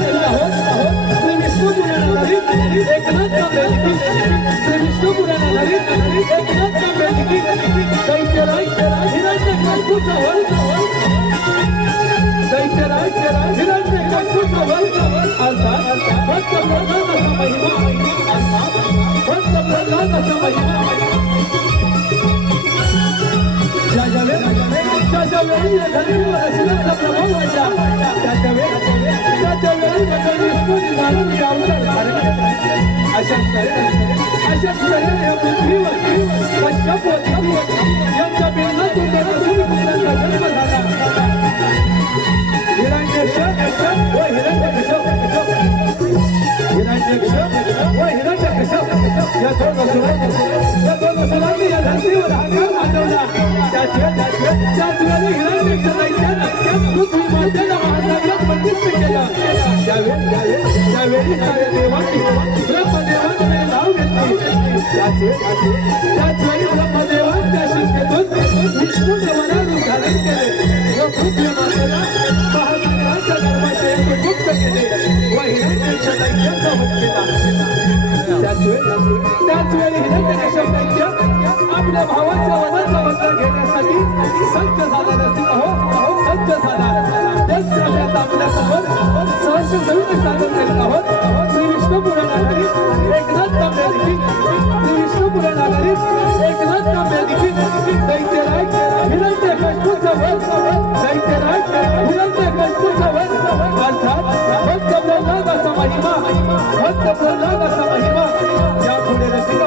करीत आहोत श्री विष्णू पुराणाधारित एकनाथ कांबेलकी श्री विष्णू पुराणाधारित एकनाथ कांबेलकी दैत्यराज हिरण्यकशिपूचा वध दैत्यराज हिरण्यकशिपूचा वध अर्थात भक्त प्रल्हादाचा महिमा भक्त प्रल्हादाचा महिमा ज्याच्या वेळी धर्म रचनेचा प्रभाव वाढला त्याच्या वेळी विष्णूची जाणून यावं अशा या पृथ्वीवर कश्यप यांच्या बिरणातून सूर्यपुत्रांचा जन्म झाला हिरण्यक्ष व हिरण्यकश्यप या दोन असुरांनी या धर्तीवर हाकार माजवला त्याच वेळी हिरण्यक्ष दैत्यानं पृथ्वी मातेला महासागरात बंदिस्त केलं त्यावेळी साऱ्या देवांनी ब्रह्मदेवांकडे नाव घेतली त्याच वेळी ब्रह्मदेवांच्या शक्तीतून विष्णूने वरारूप धारण केले व पृथ्वी मातेला महासागराच्या गर्भाशयातून मुक्त केले व हिरण्यक्ष दैत्याचा वध केला त्याच वेळी हिरण्यकश्यप दैत्य आपल्या भावाच्या वधाचा बदला घेण्यासाठी सज्ज झाला सज्ज झाला त्याच आपल्या समोर सहस्र सैन्य सादर करीत आहोत श्री विष्णू पुराणाधारित एकनाथ कांबेलकी श्री विष्णू पुराणाधारित एकनाथ कांबेलकी दैत्यराज हिरण्यकशिपूचा वध दैत्यराज हिरण्यकशिपूचा वध अर्थात भक्त प्रल्हादाचा महिमा भक्त प्रल्हादाचा महिमा यापुढे रसिक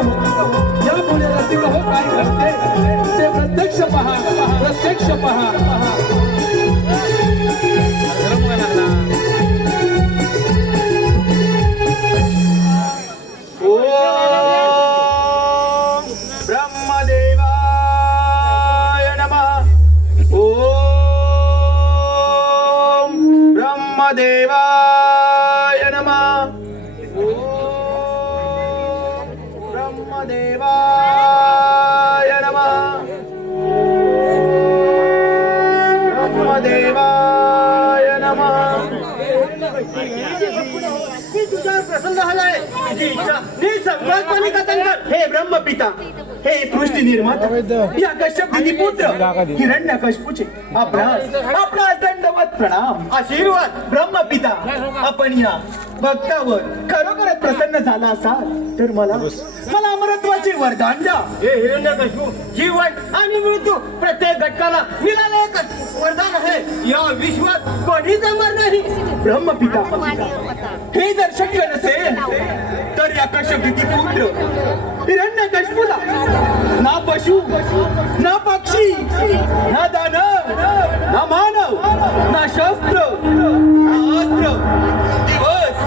हो काय घडते ते प्रत्यक्ष पहा ब्रह्मदेवाय नमः ब्रह्मदेवाय नमः ब्रह्मदेवाय नमः तुझ्यावर प्रसन्न झालाय तुझी इच्छा संकल्पने कथन कर हे ब्रह्मपिता हे सृष्टी निर्माता या कश्यप दिदी पुत्र हिरण्यकशिपूचे आपणास दंडवत प्रणाम आशीर्वाद ब्रह्मपिता आपण या भक्तावर खरोखरच प्रसन्न झाला असाल तर मला अमरत्वाचे वरदान द्या हे हिरण्यकशिपू जीवन आणि मृत्यू प्रत्येक घटकाला मिळाले एकच वरदान आहे या विश्वात कोणीच अमर नाही ब्रह्मपिता हे जर शक्य नसेल तर या कश्यप दिदी पुत्र हिरण्यकशिपूला ना पशु ना पक्षी ना दानव ना मानव ना शस्त्र ना अस्त्र दिवस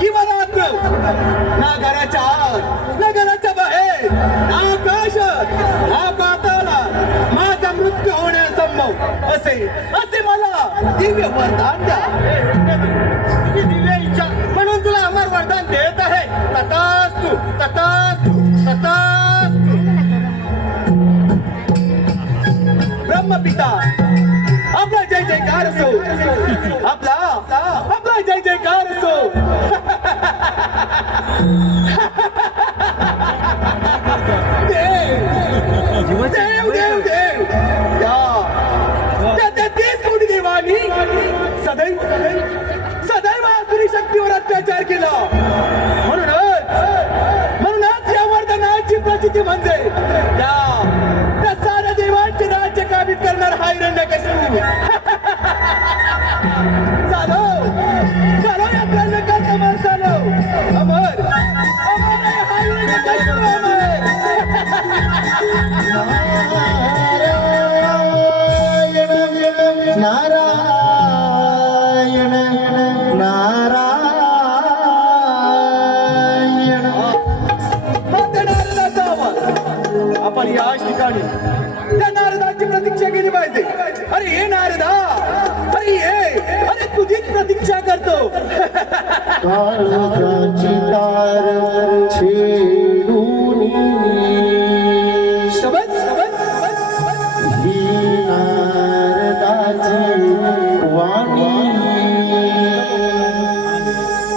किंवा रात्र ना घराच्या आत ना घराच्या बाहेर ना आकाशात ना पाताळात माझा मृत्यू होण्यासंभव असे मला दिव्य वरदान द्या तुझी दिव्य इच्छा म्हणून तुला अमर वरदान देत आहे तथास्तु तथास्तु तथास्तु ब्रह्मपिता आपला जय जयकार असो आपला जय जयकार असो देव देव देव त्या 30 कोटी देवानी सदैव आसुरी शक्तीवर अत्याचार केला म्हणूनच या वरदानाची प्रचिती म्हणजे त्या साऱ्या देवांचे राज्य काबीज करणार हा हिरण्यकशिपू चालो यातला नकार अमर चालो अमर हा हिरण्यकशिपू नारायण नारायण नारदाचा आवाज आपण याच ठिकाणी त्या नारदाची प्रतीक्षा केली पाहिजे अरे हे नारदा अरे तुझीच प्रतीक्षा करतो काळजाची तार छेडून ही नारदाची वाणी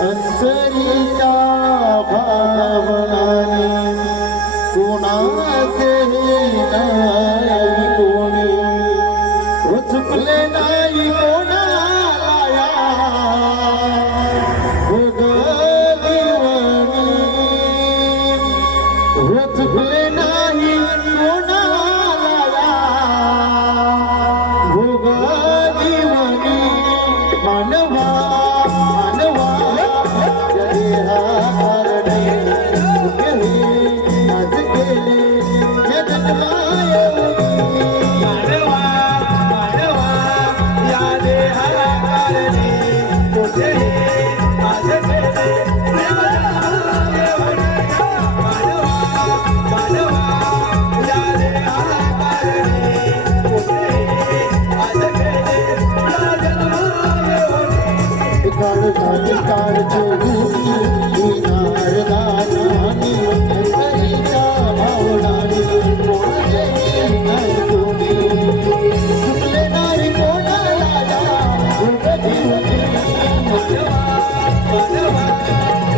अंतरीच्या भावनाने कोणाचेही नाही कोणी रुचले नाही कोणाला या भोग जीवनी रुचले नाही कोणाला या भोग जीवनी मानवा मानवा जय आज गेले या जन्मायोगी मानवा मानवा या देहाला कारणी तुझे आज गेले मानवा मानवा या देहाला कारणी तुझे आज गेले या जन्मायोगी काळजाची काळजी नारदानी अंतरीच्या भावनाने कोणाचेही नाही कोणी चुकले नाही कोणाला या भोग जीवनी मानवा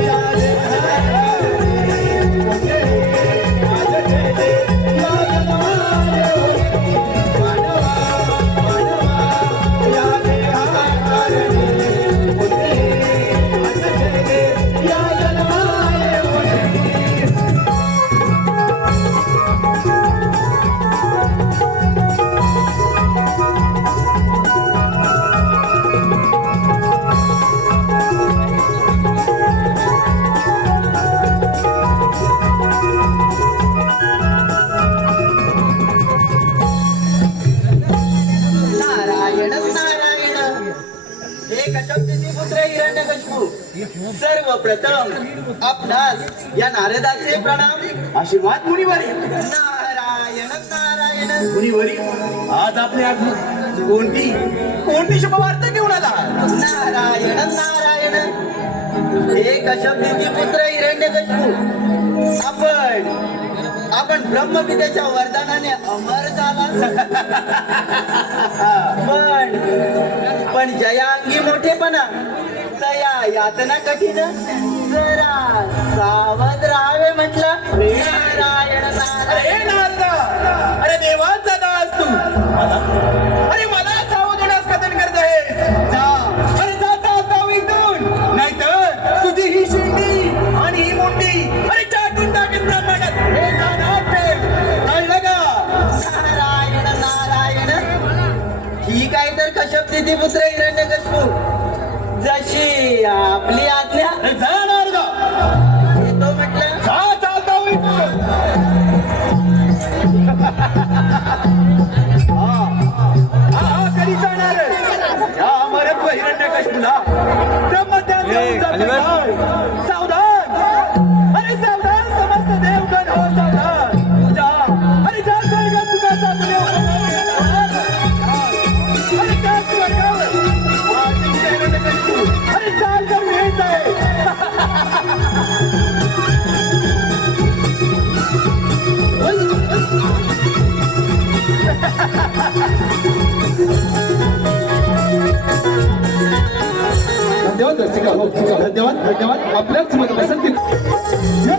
या देहाला कारणी तुझे आज गेले या जन्मायोगी मानवा मानवा या देहाला कारणी तुझे आज गेले या जन्मायोगी नारायण नारायण हे कश्यपचे पुत्र हिरण्यकशिपू सर्वप्रथम आपणास या नारदाचे प्रणाम आशीर्वाद मुनिवरी नारायण नारायण मुनिवरी आज आपल्या कोणती कोणती शुभवार्ता घेऊन आला नारायण नारायण हे कश्यपचे पुत्र हिरण्यकशिपू आपण ब्रह्मविद्येच्या वरदानाने अमर झाला पण जयांगी मोठेपणा तया यातना कठीण जरा सावध राहावे म्हटलं नारायण अरे नारदा अरे देवाचा दास तू अरे मला सावध होण्यास कथन करत आहेस जा अरे जाता आता इथून नाहीतर तुझी ही शेंडी आणि ही मुंडी अरे चाटून टाकेन ब्रह्मांडात हे नानात ठेव. कळलं का नारायण नारायण ठीक आहे तर कश्यपचे पुत्र हिरण्यकशिपू जशी आपली आज्ञा अरे जा नारदा येतो म्हटलं जा चालता इथून हा कधी जाणार या अमरत्व हिरण्यकशिपूला ब्रह्मज्ञान देऊन जातो. सावधान अरे सावधान समस्त देवगण हो सावधान जा अरे जा स्वर्गात सुखाचा देव अरे जा स्वर्गावर हिरण्यकशिपू अरे चाल कर मिळत आहे धन्यवाद रसिका हो धन्यवाद धन्यवाद आपल्याच मत पसंती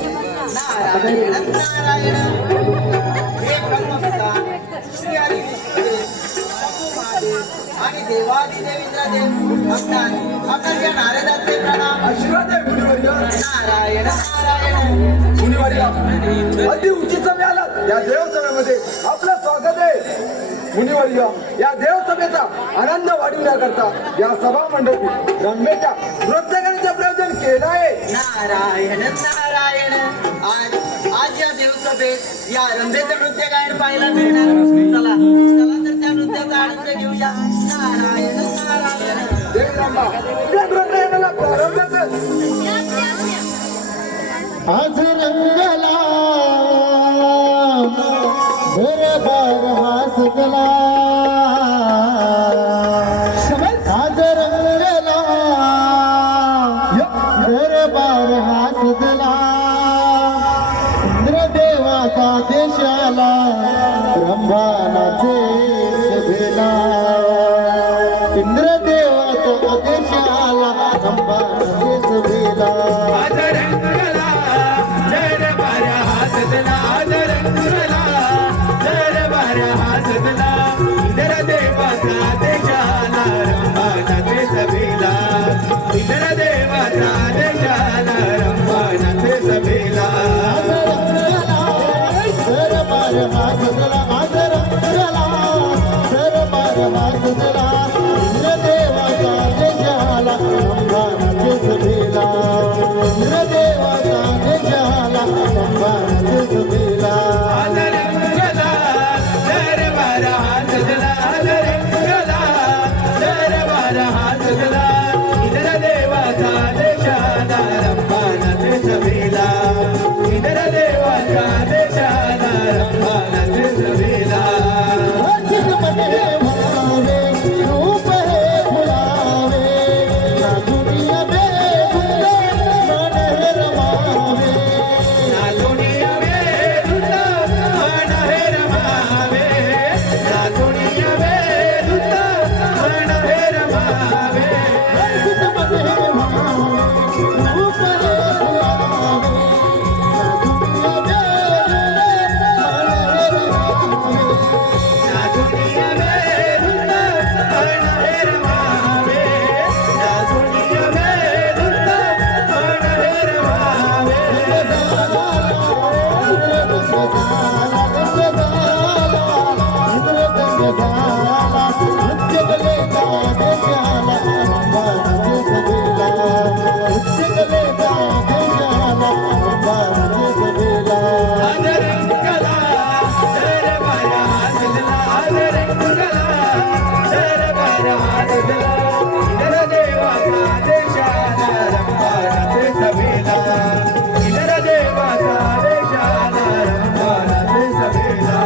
नारायण नारायण हे ब्रह्मपिता श्री हरी विष्णुदेव, शंभू महादेव आणि देवादिदेव इंद्रदेव आपणास या नारदाचे प्रणाम आशीर्वाद आहे मुनिवर्य नारायण नारायण मुनिवर्य अति उचित समय आला या देवसभेमध्ये आपलं स्वागत आहे मुनिवर्य या देवसभेचा आनंद वाढविण्याकरता या सभा मंडपी रंभेच्या नृत्यगाण्याचे प्रयोजन केलं आहे नारायण नारायण आज या देवसभेत या रंभेचं नृत्य गायन पाहायला मिळणार चला चला तर त्या नृत्याचा आनंद घेऊया नारायण नारायण देवी रंभा त्या नृत्यगानाला प्रारंभ कर. आज रंगला दरबार हासगला इंद्रदेवाचा आदेश आला अंबाचे सभेला आज रंगला दरबार हासला आज रंगला दरबार हासला इंद्रदेवाचा आदेश आला रंभानाथे सभेला इंद्रदेवाचा आदेश आला रंभानाथे सभेला दरबार हासला आज रंगला दरबार हासला इंद्रदेवाचा आदेश आला अंबाचे सभेला इंद्रदेवाचा आदेश आला अंबाचे सभेला आज रंगला दरबार हासला आज रंगला दरबार हासला इंद्रदेवाचा आदेश आला रंभानाथे सभेला इंद्रदेवाचा आदेश आला रंभानाथे सभेला चितमध्ये भावे रूप हे फुलावे ना दुनिया बेधुंद मन हे रमावे ना दुनिया में धुंदा मन हे रमावे ना दुनिया में धुंदा मन हे रमावे चितमध्ये भावे रूप हे फुलावे ना दुनिया बेधुंद मन हे रमावे ना दुनिया में धुंदा मन हे रमावे ना दुनिया सभेला आज रंगला दरबार हासला आज रंगला दरबार हासला इंद्रदेवाचा आदेश आला रंभानाथे सभेला इंद्रदेवाचा आदेश आला रंभानाथे सभेला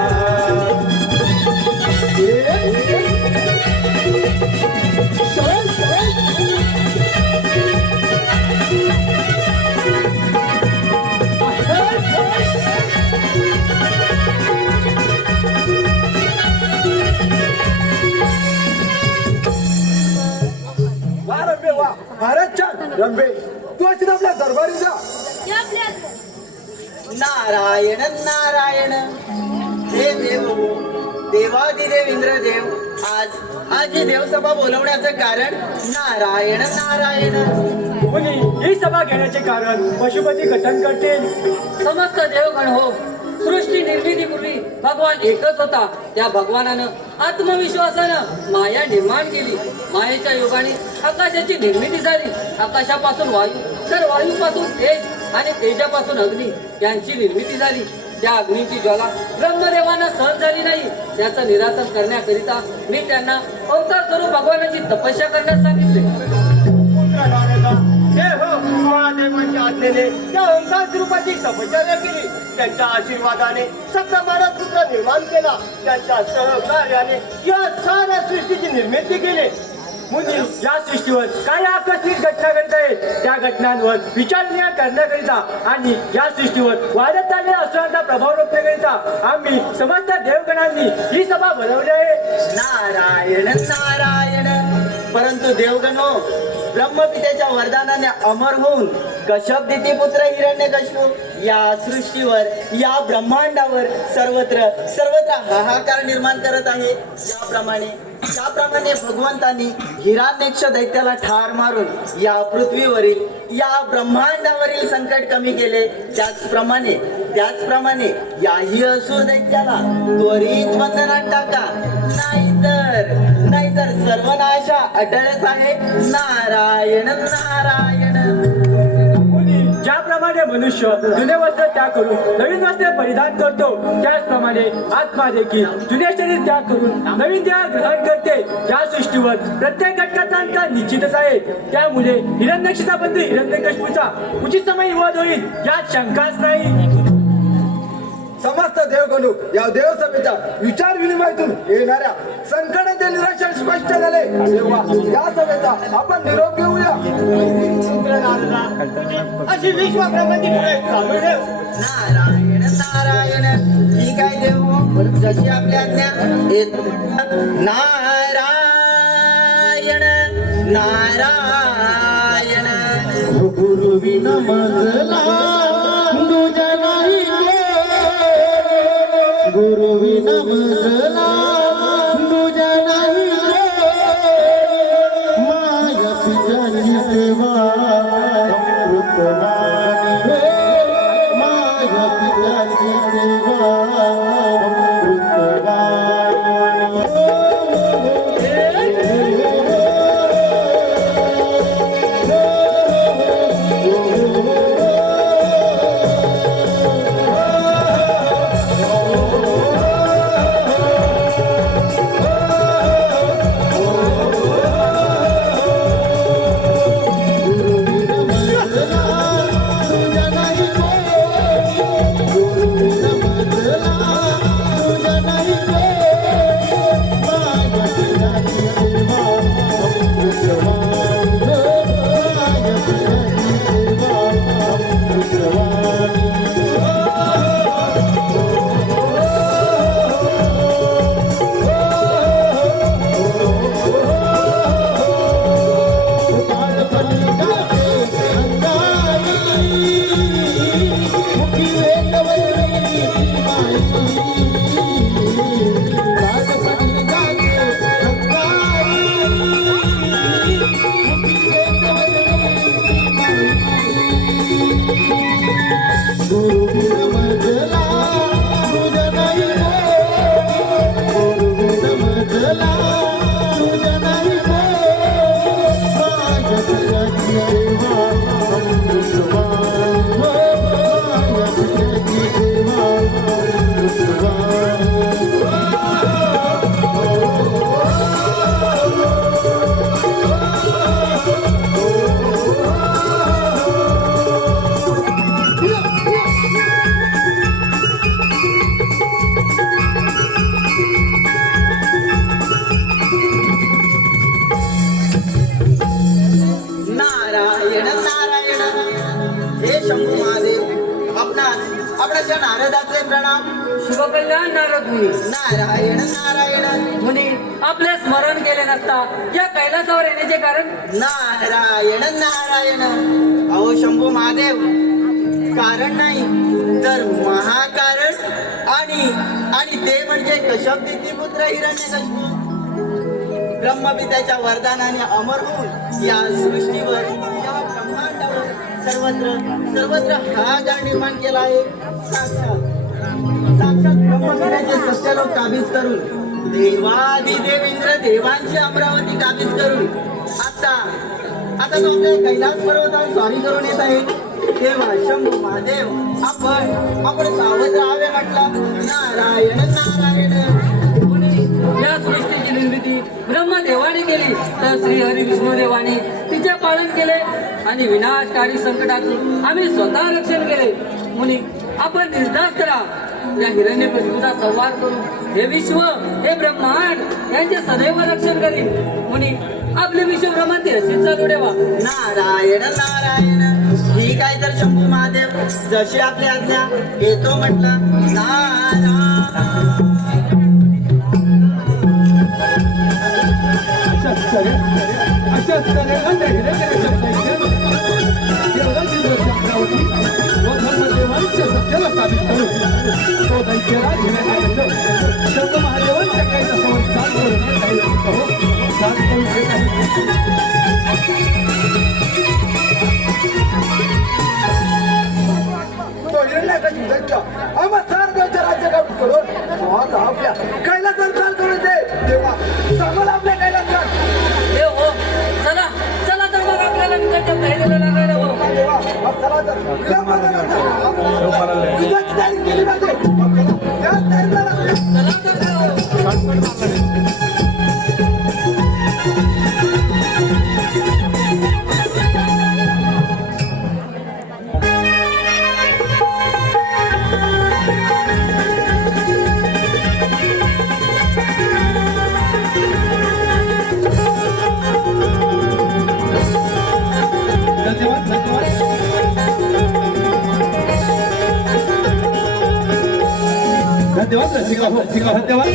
वा रंबे वा फारच छान रंबे तू अशी आपल्या दरबारी जा नारायण नारायण हे देव देवादिदेव इंद्रदेव आज ही देवसभा बोलवण्याचं कारण नारायण नारायण मुनी ही सभा घेण्याचे कारण पशुपती कथन करतील समस्त देवगण हो सृष्टी निर्मितीपूर्वी भगवान एकच होता. त्या भगवानानं आत्मविश्वासानं माया निर्माण केली. मायेच्या योगाने आकाशाची निर्मिती झाली. आकाशापासून वायू तर वायूपासून तेज आणि तेजापासून अग्नी यांची निर्मिती झाली. त्या अग्नीची ज्वाला ब्रह्मदेवांना सहन झाली नाही. त्याचं निरासन करण्याकरिता मी त्यांना अवतार स्वरूप भगवानाची तपस्या करण्यास सांगितले. महादेवांच्या आज्ञेने त्या ओंकार स्वरूपाची तपश्चर्या केली. त्यांच्या आशीर्वादाने सप्तमानात पुत्र निर्माण केला. त्यांच्या सहकार्याने या साऱ्या सृष्टीची निर्मिती केली. मुनी या सृष्टीवर काय आकस्मिक घटना घडत आहेत त्या घटनांवर विचारविनिमय करण्याकरिता आणि या सृष्टीवर वाढत चाललेल्या असुरांचा प्रभाव रोखण्याकरिता आम्ही समस्त देवगणांनी ही सभा भरवली आहे. नारायण नारायण परंतु देवगणो ब्रह्मपितेच्या वरदानाने अमर होऊन कश्यप पुत्र हिरण्यकश्यप या सृष्टीवर या ब्रह्मांडावर सर्वत्र हाहाकार निर्माण करत आहे. त्याप्रमाणे भगवंतांनी हिरण्यक्ष दैत्याला ठार मारून या पृथ्वीवरील या ब्रह्मांडावरील संकट कमी केले. त्याचप्रमाणे याही असुर दैत्याला त्वरित बंधनात टाका, नाहीतर सर्वनाशा अटळच आहे. नारायण नारायण. मुनी ज्याप्रमाणे मनुष्य जुने वस्त्र त्याग करून नवीन वस्त्र परिधान करतो त्याचप्रमाणे आत्मा देखील जुने शरीर त्याग करून नवीन देह ग्रहण करते. या सृष्टीवर प्रत्येक घटकाचा अंत निश्चितच आहे. त्यामुळे हिरण्यकशिपा बंधू हिरण्यकशिपूचा उचित समय वध होईल यात शंकाच नाही. समस्त देवगणू या देवसभेच्या विचार विनिमयातून येणाऱ्या संकटांचे निराशन स्पष्ट झाले. तेव्हा या सभेचा आपण निरोप घेऊया. अशी विश्वब्रह्मांची पुढे चालू ठेव. नारायण नारायण. ठीक आहे देव, जशी आपली आज्ञा. नारायण नारायण गुरुविन मजला तुझ्या नाही गुरुविन मजला तुझ्या नाही माया पितानी सेवा अमृतवाणी माया पितानी सेवा नारायण नारायण हे शंभू महादेव आपणाच्या नारदाचे प्रणाम शुभकल्याण नारद मुनी. नारायण नारायण मुनी आपले स्मरण केले नसता या कैलासावर येण्याचे कारण? नारायण नारायण अहो शंभू महादेव कारण नाही तर महाकारण आणि ते म्हणजे कश्यप पुत्र हिरण्यकशिपू ब्रह्मपित्याच्या वरदानाने अमर होऊन या सृष्टीवर या ब्रह्मांडावर सर्वत्र हाहाकार निर्माण केला आहे. साक्षात ब्रह्मपित्याचे सस्यलोक काबीज करून देवादिदेव इंद्र देवांची अमरावती काबीज करून आता तो आपल्या कैलास पर्वतावर स्वारी करून येत आहे. तेव्हा शंभू महादेव आपण सावध राहावे म्हटलं. नारायण नारायण या सृष्टीची निर्मिती ब्रह्मदेवाने केली तर श्री हरी विष्णुदेवाने तिचे पालन केले आणि विनाशकारी संकटातून आम्ही स्वतः रक्षण केले. मुनी आपण निर्धास्त राहा. या हिरण्यकशिपूचा संवार करून हे विश्व हे ब्रह्मांड यांचे सदैव रक्षण करीन. मुनी आपले विश्व ब्रह्मांड असे चालू ठेवा. नारायण नारायण ठीक आहे तर शंभू महादेव जशी आपली आज्ञा येतो म्हटलं. अशाच तऱ्हेने हिरण्यकशिपूचे देवराजी अमरावती व धर्मदेवांच्या सत्याला काबीज करून तो दैत्यराज हिरण्यकशिपू शंभू महादेवांच्या कैलासावर चाल करून चाल करून येत आहे. तो हिरण्यकशिपूच्या अमरदेवाच्या राज्य काबीज करून जेव्हा आपल्या कैलासावर चाल करून दे तेव्हा सांगाल आपल्या कैलासात हे हो चला चला तर मग आपल्याला विकतच्या पहिलेला लागायला हो. चला तर विजयाची तयारी केली पाहिजे. त्या तयारीला लागले. चला तर धन्यवाद रसिका हो धन्यवाद.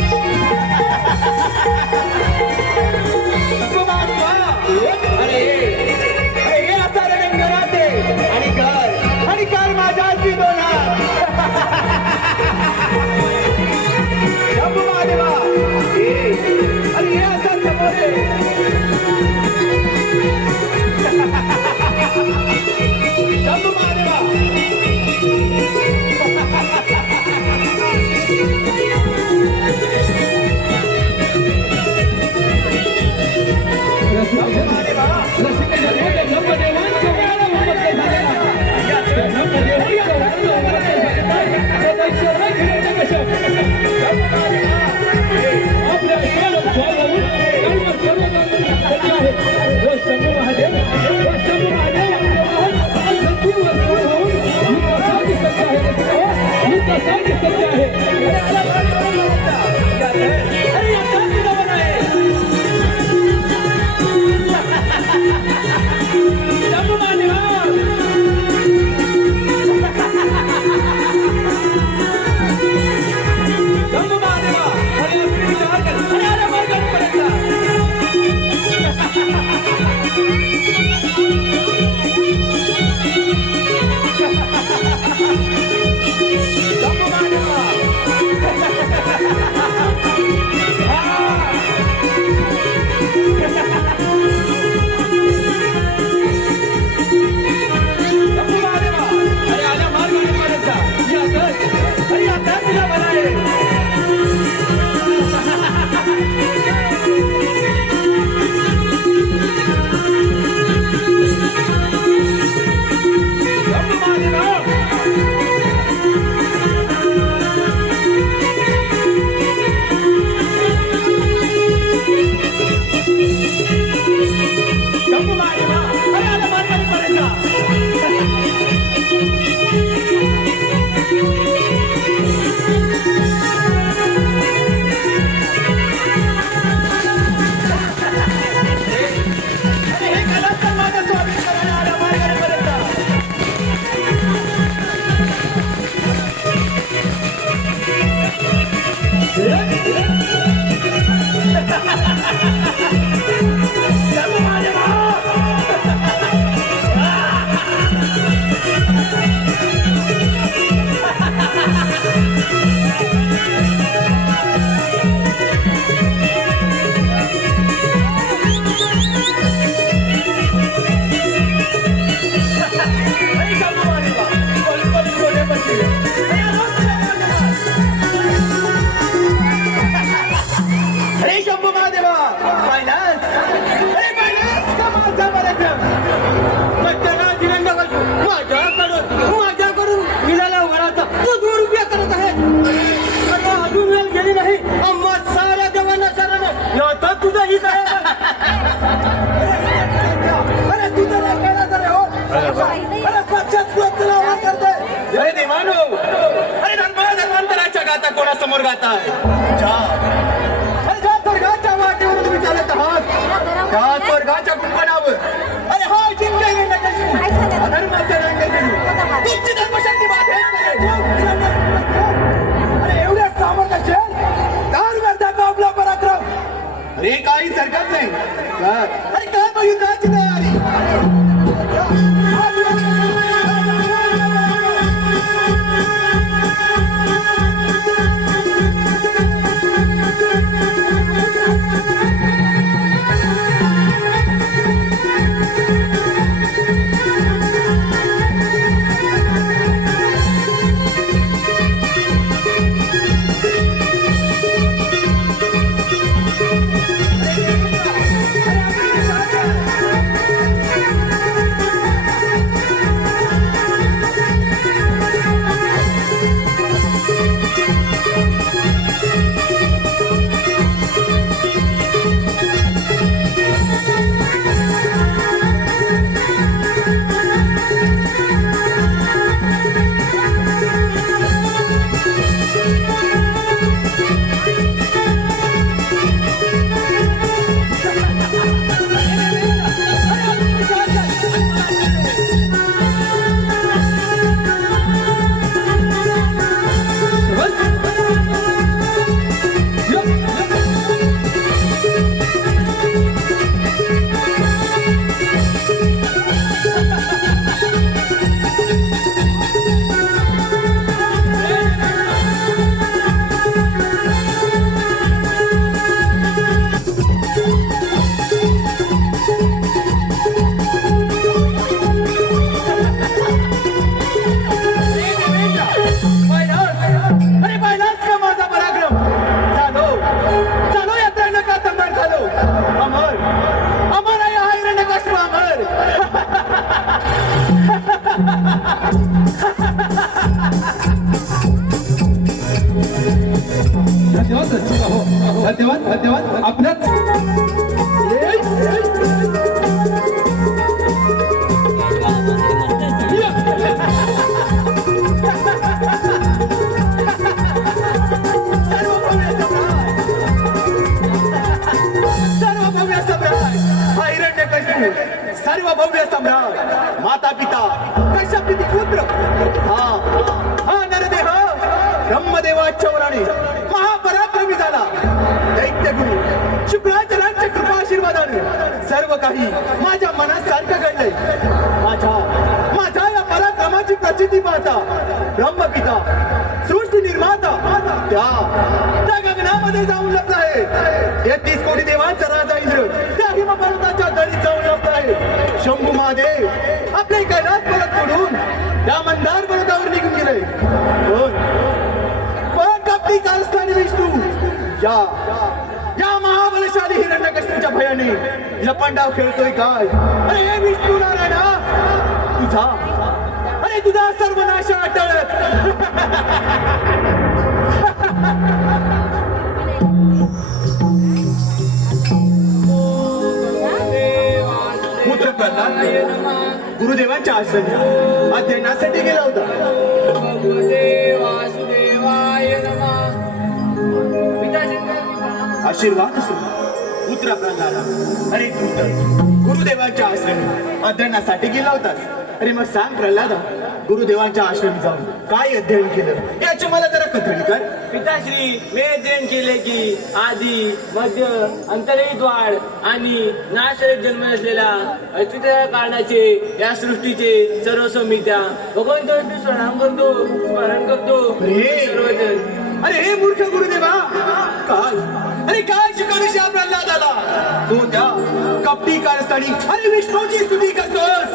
शंभू महादेवा अरे देवानो, अरे धन्वंतराच्या गाता कोणासमोर गाताय? ज्या स्वर्गाच्या वाटेवर तुम्ही चालत आहात त्या स्वर्गाच्या कुंपणावर अरे हा जिंकले अधर्माच्या तुमची धर्मशक्ती अरे एवढ्या सामर्थ्य दाखवा आपला पराक्रम. अरे काहीच हरकत नाही. अरे काय बघितल्याची तयारी धन्यवाद रसिका हो, धन्यवाद धन्यवाद आपल्याच सर्व भव्य सम्राट माता पिता कश्यप पुत्र हा नरदेह ब्रह्मदेवाच्या वराने महापराक्रमी झाला दैत्य गुरु शुक्राचार्यांच्या कृपा आशीर्वादाने सर्व काही माझ्या मनात सारखं घडलंय माझ्या या पराक्रमाची प्रचिती पाहता ब्रह्मपिता सृष्टी निर्माता त्या गगनामध्ये जाऊन लपला आहे 33 कोटी देवांचा राजा इंद्र त्या हिमपर्वताच्या दरीत जाऊन लपला आहे शंभू महादेव आपले कैलास परत सोडून त्या मंदार पर्वतावर निघून गेले पण कपटी कारस्थानी विष्णू या महाबलशाली हिरण्यकश्यपूच्या भयाने लपंडाव खेळतोय काय अरे हे विष्णू नारायणा तुझा सर्वनाश टळत पुत्र प्रल्हाद गुरुदेवांच्या आश्रमी अध्ययनासाठी गेला होता आशीर्वाद असो पुत्र प्रल्हाद अरे तू तर गुरुदेवांच्या आश्रमी अध्ययनासाठी गेला होतास अरे मग सांग प्रल्हाद गुरुदेवांच्या आश्रमी जाऊन काय अध्ययन केलं याची मला जरा कथळी कर पिताश्री मी अध्ययन केले की आधी मध्य अंतर्हित वाढ आणि नाशरहित जन्म असलेल्या अस्तित्व कारणाचे या सृष्टीचे सर्व समित्या भगवंतांचे स्मरण करतो सर्वजण अरे हे मूर्ख गुरुदेवा काय शिकवलीस या प्रल्हादाला तो त्या कपटी कारस्थानी अरे विष्णूची स्तुती करतोस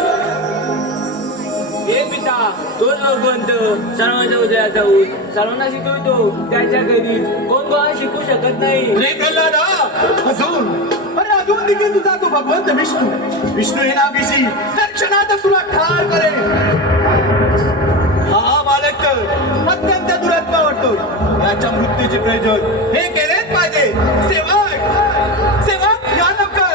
हे पिता तोच भगवंत सर्वांच्या उदयात जाऊन सर्वांना शिकवतो त्याच्या घरी कोण शिकू शकत नाही रे प्रल्हादा अजून देखील तुझा तो भगवंत विष्णू हे नाव घेशी तर क्षणातच तुला ठार करे हा बालक अत्यंत दुरात्मा वाटतो याच्या मृत्यूचे प्रयोजन हे केलेच पाहिजे सेवक या लवकर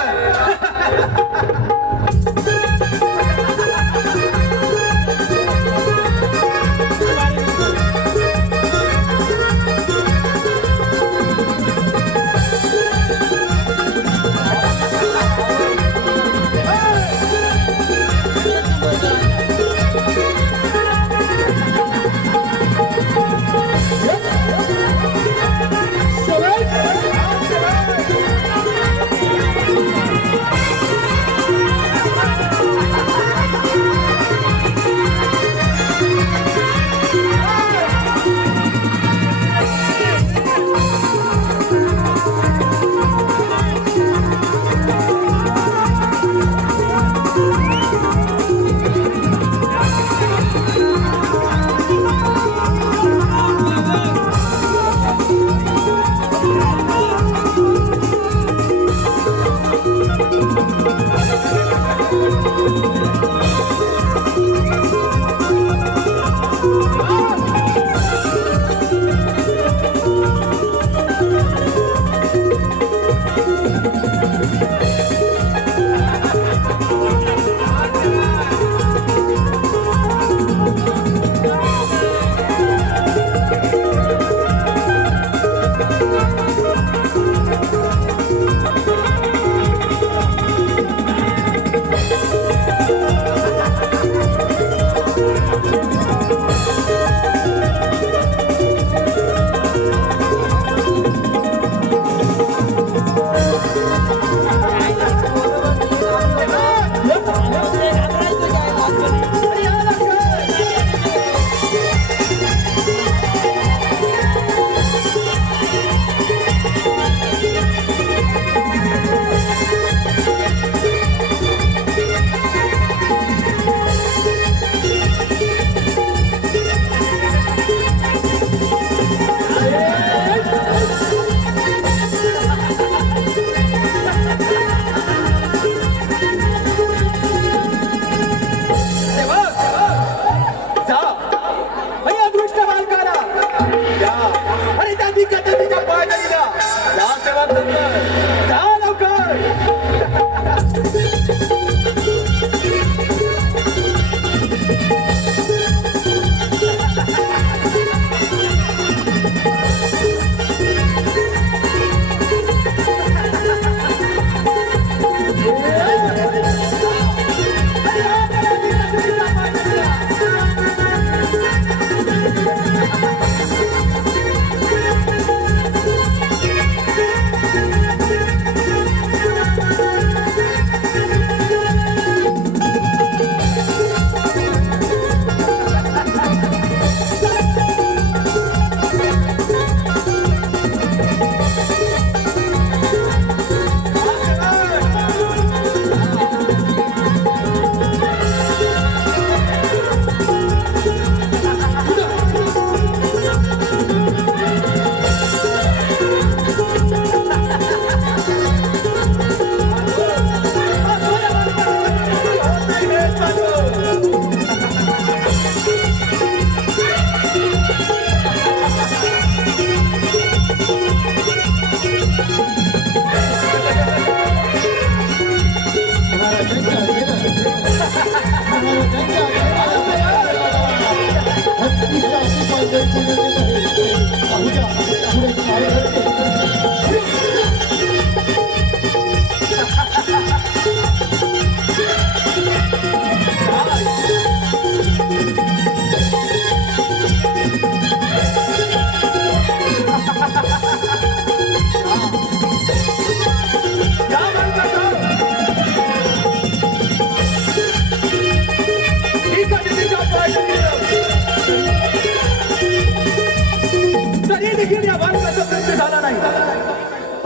तरी देखील या बालकाचा मृत्यू झाला नाही.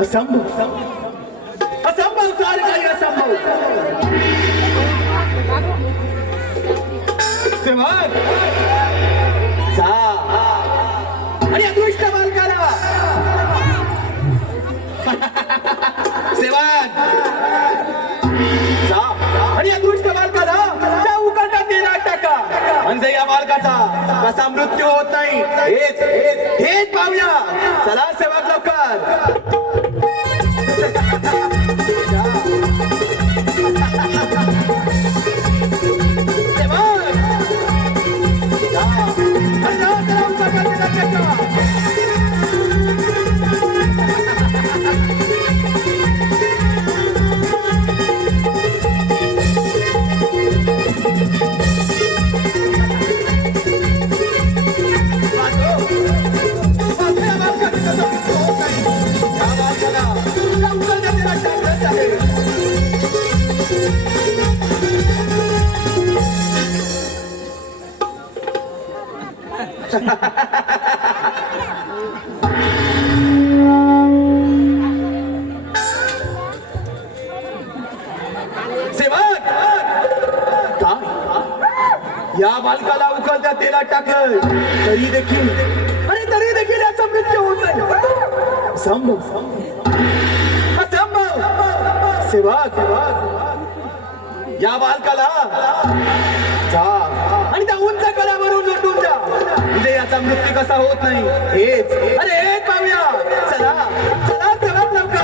असंभव असंभव सारे काही असंभव. सेवक जा आणि अदृष्ट बालकाला सेवक जा आणि अदृष्ट बालकाला त्या उकळत्या तेलात टाका म्हणजे या बालकाचा कसा मृत्यू होत नाही हेच हेच पाहूया. चला सेवक लवकर. सेवक या बालकाला उकळत्या तेलात टाकलं तरी देखील याचा मृत्यू होत नाही. संभव सेवक या बालकाला जा आणि त्या उंच कड्यावरून लुटून द्या म्हणजे याचा मृत्यू कसा होत नाही हेच पाहूया. चला चला सेवक लवकर.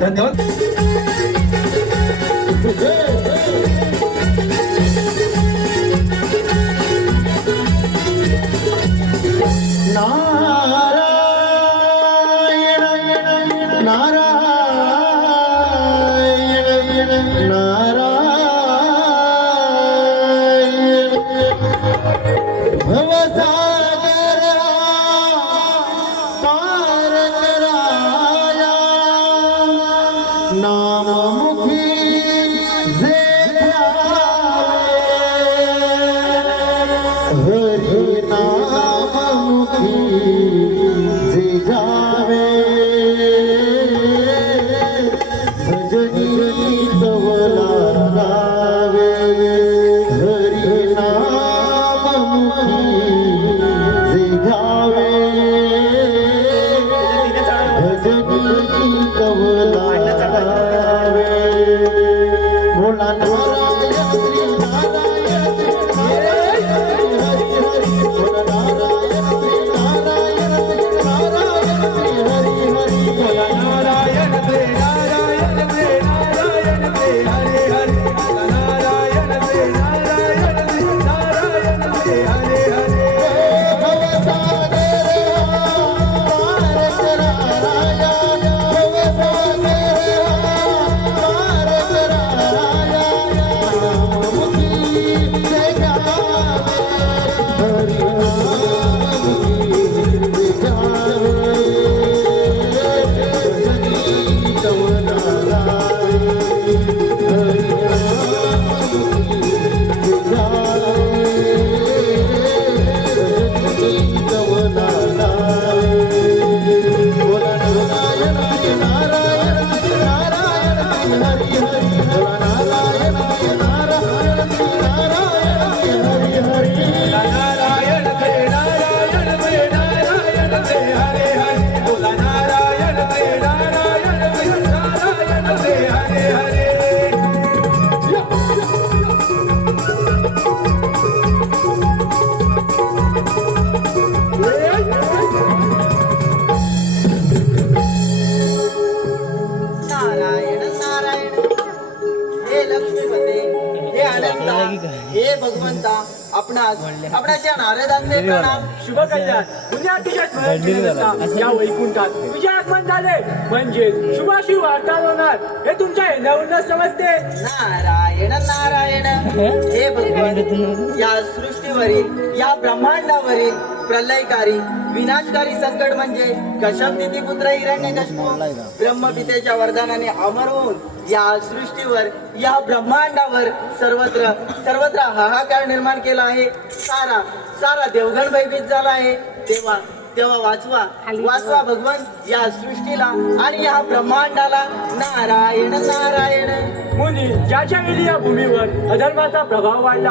धन्यवाद. भजनी बोला नारायण श्री नारायण श्री नारायण हरी हरी हरी बोला नारायण श्री नारायण श्री नारायण श्री हरी हरी बोला नारायण श्री नारायण श्री नारायण श्री हरे हरे बोला नारायण श्री नारायण श्री नारायण श्री हरे हरे नारायण नारायण हे लक्ष्मीपते हे अनंता हे भगवंता आपणाच्या नारदांचे प्रणाम. शुभ कल्याण तुझ्या अतिशय स्मरण केलं जाता या वैकुंठात तुझे आगमन झाले म्हणजे शुभाशुभ वार्ता होणार हे तुमच्या येण्यावरून समजते. नारायण नारायण हे भगवंत या सृष्टीवरील या ब्रह्मांडावरील प्रलयकारी विनाशकारी संकट म्हणजे कश्यप पुत्र हिरण्यकश्यप ब्रह्मपितेच्या वरदानाने अमर होऊन या सृष्टीवर या ब्रह्मांडावर सर्वत्र हाहाकार निर्माण केला आहे. सारा देवगण भयभीत झाला आहे. तेव्हा वाचवा भगवंत या सृष्टीला आणि या ब्रह्मांडाला. नारायण नारायण मुनी ज्याच्या वेळी या भूमीवर अधर्माचा प्रभाव वाढला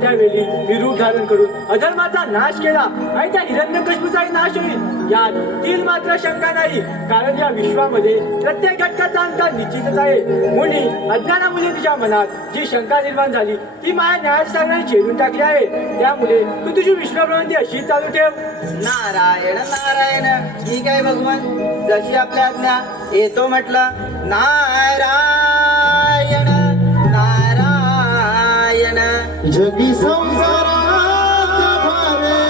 त्यावेळी मी रूप धारण करून अधर्माचा नाश केला आणि त्या हिरण्यकश्यपूचाही नाश होईल यात तीन मात्र शंका नाही. कारण या विश्वामध्ये प्रत्येक घटकाचा अंत निश्चितच आहे. मुनी अज्ञानामुळे तुझ्या मनात जी शंका निर्माण झाली ती माझ्या न्यायसागराने छेदून टाकली आहे. त्यामुळे तू तुझी विश्वभ्रमंती अशी चालू ठेव. नारायण नारायण ठीक आहे भगवंत जशी आपल्या आज्ञा. येतो म्हटलं नारायण नारायण. जगी संसारात भारे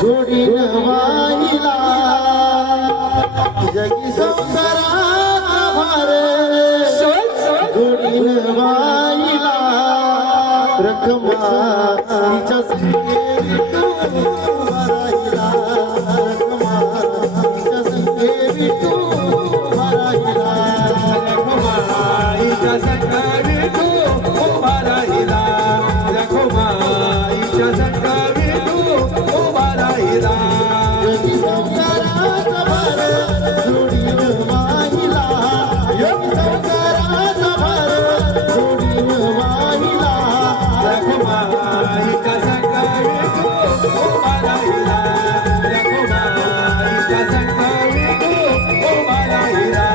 जोडीन वाहिला जगी संसारात भारे जोडीन वाहिला रखमा तिच्या संगेवी तू राहिला रखमा तिच्या संगेवी तू राहिला रखुमाईच्या संगावी तू उभा राहिला रखुमाईच्या संगावी तू उभा राहिला. जगी संसारात भार जोडीन वाहिला जगी संसारात भार जोडीन वाहिला रखुमाईच्या संगावी तू उभा राहिला रखुमाईच्या संगावी तू उभा राहिला.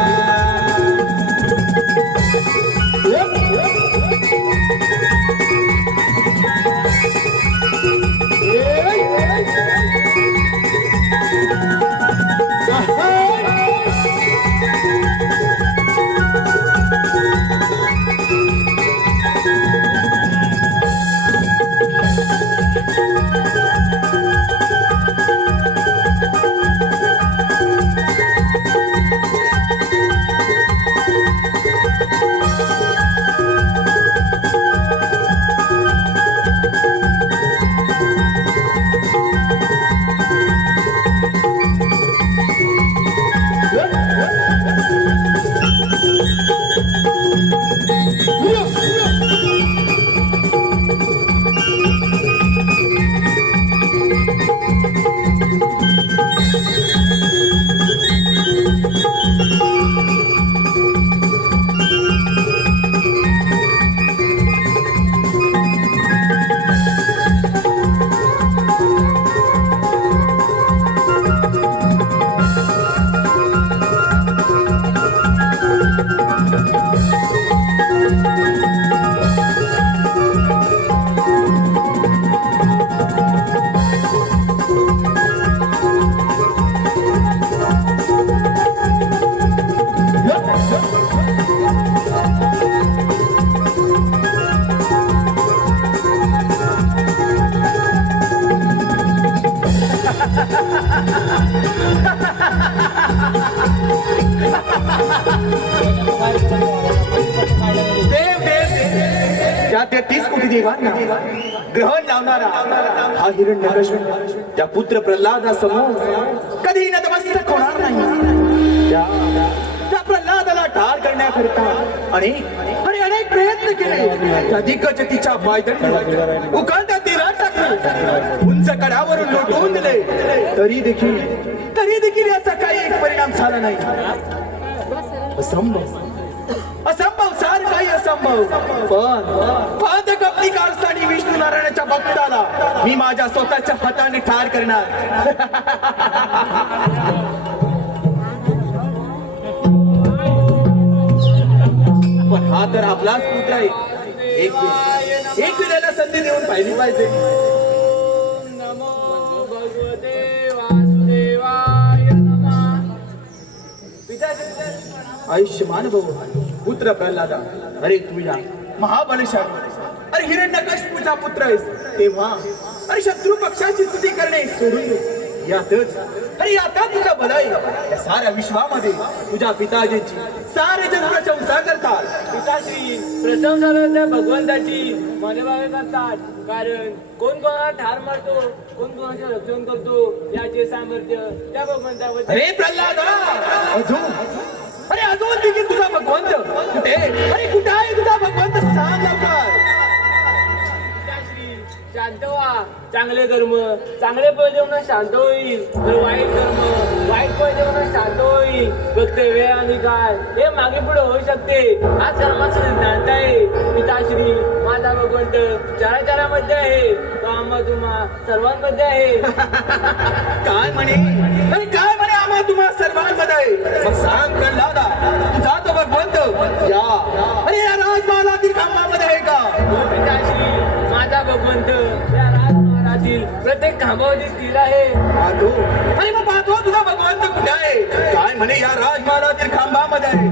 त्या 33 कोटी देवांना ग्रहण लावणारा हा हिरण्यकश्यप त्या पुत्र प्रल्हादासमोर कधी नतमस्तक होणार नाही. त्या प्रल्हादाला ठार करण्याकरिता अनेक प्रयत्न केले. त्या दिग्गजतीच्या पायदळी उकळत्या तीरात टाकले, उंच कडावरून लोटवून दिले, तरी देखील याचा काही एक परिणाम झाला नाही. असंभव सार काही असंभव. पण कपली कारस्थानी विष्णू नारायणाच्या भक्ताला मी माझ्या स्वतःच्या हाताने ठार करणार. पण हा तर आपलाच पुत्र आहे. एक वेळेला संधी देऊन पाहिली पाहिजे. नमो भगवते वासुदेवाय नमः. आयुष्यमान भव पुत्र प्रल्हादा, अरे तुझ्या महाबलशाली, अरे हिरण्यकश्यपूचा पुत्र आहेस तेव्हा अरे शत्रू पक्षाची स्तुती करणे सोडून दे. यातच तुझा बल आहे. या साऱ्या विश्वामध्ये तुझ्या पिताजींची सारे जण प्रशंसा करतात. पिताश्री प्रशंसा त्या भगवंताची मनभावे करतात. कारण कोण कोणाला ठार मारतो, कोण कोणाचे रक्षण करतो याचे सामर्थ्य त्या भगवंतावर. अरे प्रल्हादा, अजून देखील तुझा भगवंत कुठे? अरे कुठे आहे तुझा भगवंत? सांग लवकर. शांत व्हा. चांगले कर्म चांगले फळ देऊन शांत होईल, तर वाईट कर्म वाईट फळ देऊन शांत होईल. फक्त वेळ आणि काळ हे मागे पुढे होऊ शकते. हा कर्माचा सिद्धांत आहे. पिताश्री माझा भगवंत चराचरामध्ये आहे, तो आम्हा तुम्हा सर्वांमध्ये आहे. काय म्हणे? अरे काय म्हणे आम्हा तुम्हा सर्वांमध्ये आहे? मग सांग प्रल्हादा, तुझा तो भगवंत या राजमहालातील खांबामध्ये आहे का? हो पिताश्री, माझा भगवंत या राजमहालातील प्रत्येक खांबावरती स्थिर आहे. अरे मग पाहतो तुझा भगवंत कुठे आहे? काय म्हणे या राजमहालातील खांबामध्ये आहे.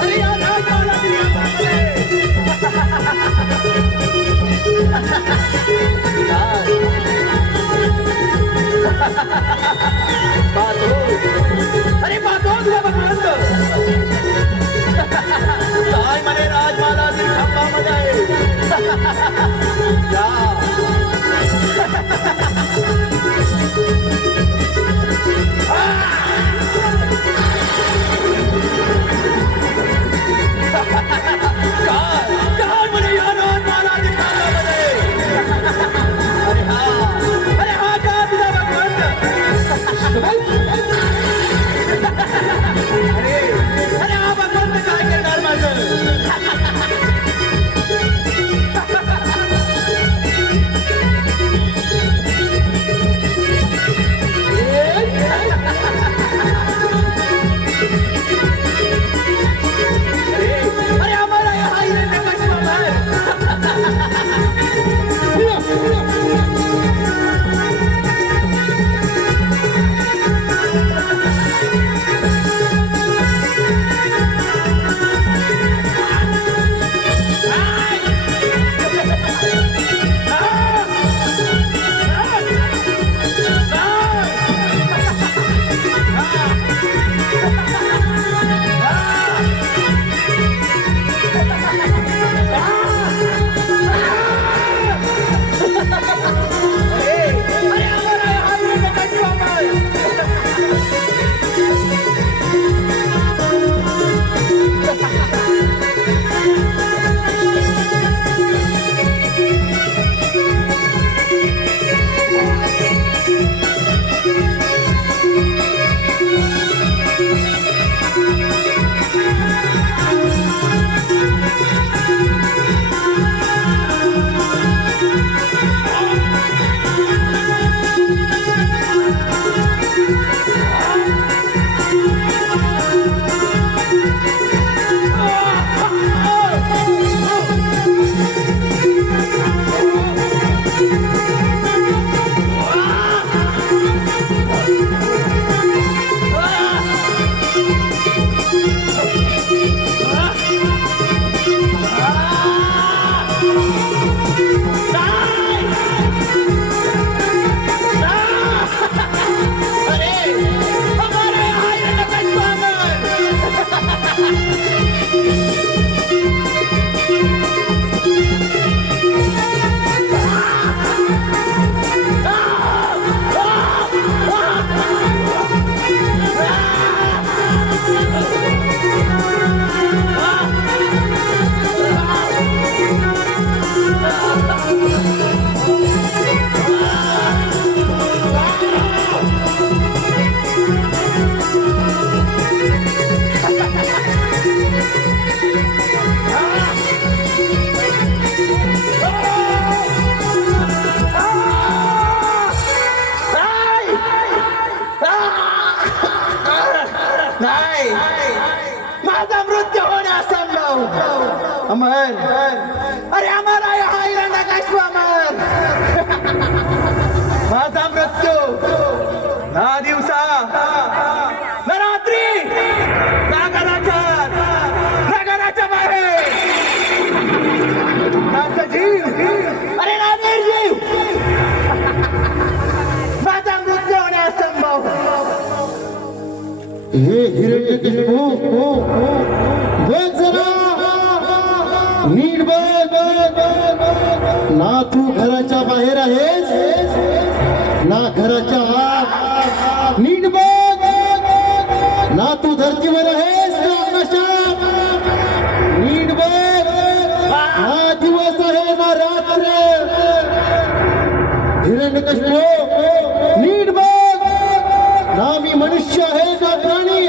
अरे या राजमहालातील खांबामध्ये. अरे पाहतो तुझा भगवंत काय म्हणे राजमालातील खांबामध्ये आहे. काय म्हणे या राजमालातील खांबामध्ये. अरे हा का तुझा भगवंत? नाही, माझा मृत्यू होणे असंभव. अमर, अरे अमर आहे हा हिरण्यकश्यप अमर. माझा मृत्यू ना दिवसा ना रात्री ना घराच्या बाहेर ना सजीव अरे ना निर्जीव. माझा मृत्यू होणे असंभव. हे हिरण्यकशिपू बघ जरा नीट बघ ना तू घराच्या बाहेर आहेस ना घराच्या आत. नीट बघ ना तू धरतीवर आहेस ना आकाशात. नीट बघ ना दिवस आहे ना रात्र. हिरण्यकशिपू नीट बघ ना मी मनुष्य आहे का प्राणी.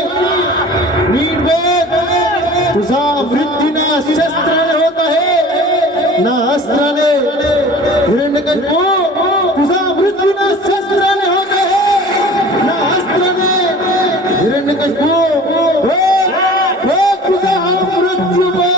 नीट बघ तुझा मृत्यू ना शस्त्राने होत आहे ना अस्त्राने. हिरण्यकशिपू तुझा मृत्यू ना शस्त्राने होत आहे ना अस्त्राने. हिरण्यकशिपू बघ तुझा हा मृत्यू बघ.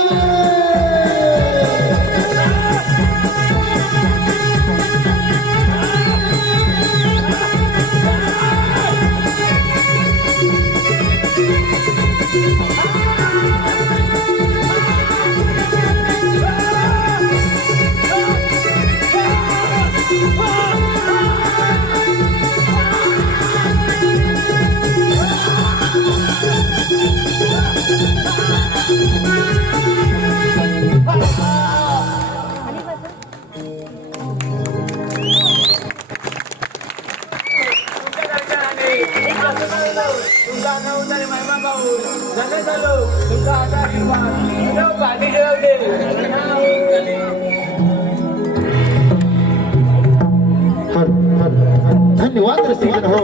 तुमचा नवतारे महिमा पाहून जगा झालो तुमचा आता आशीर्वाद पाठी ठेवले. धन्यवाद रसिकन हो.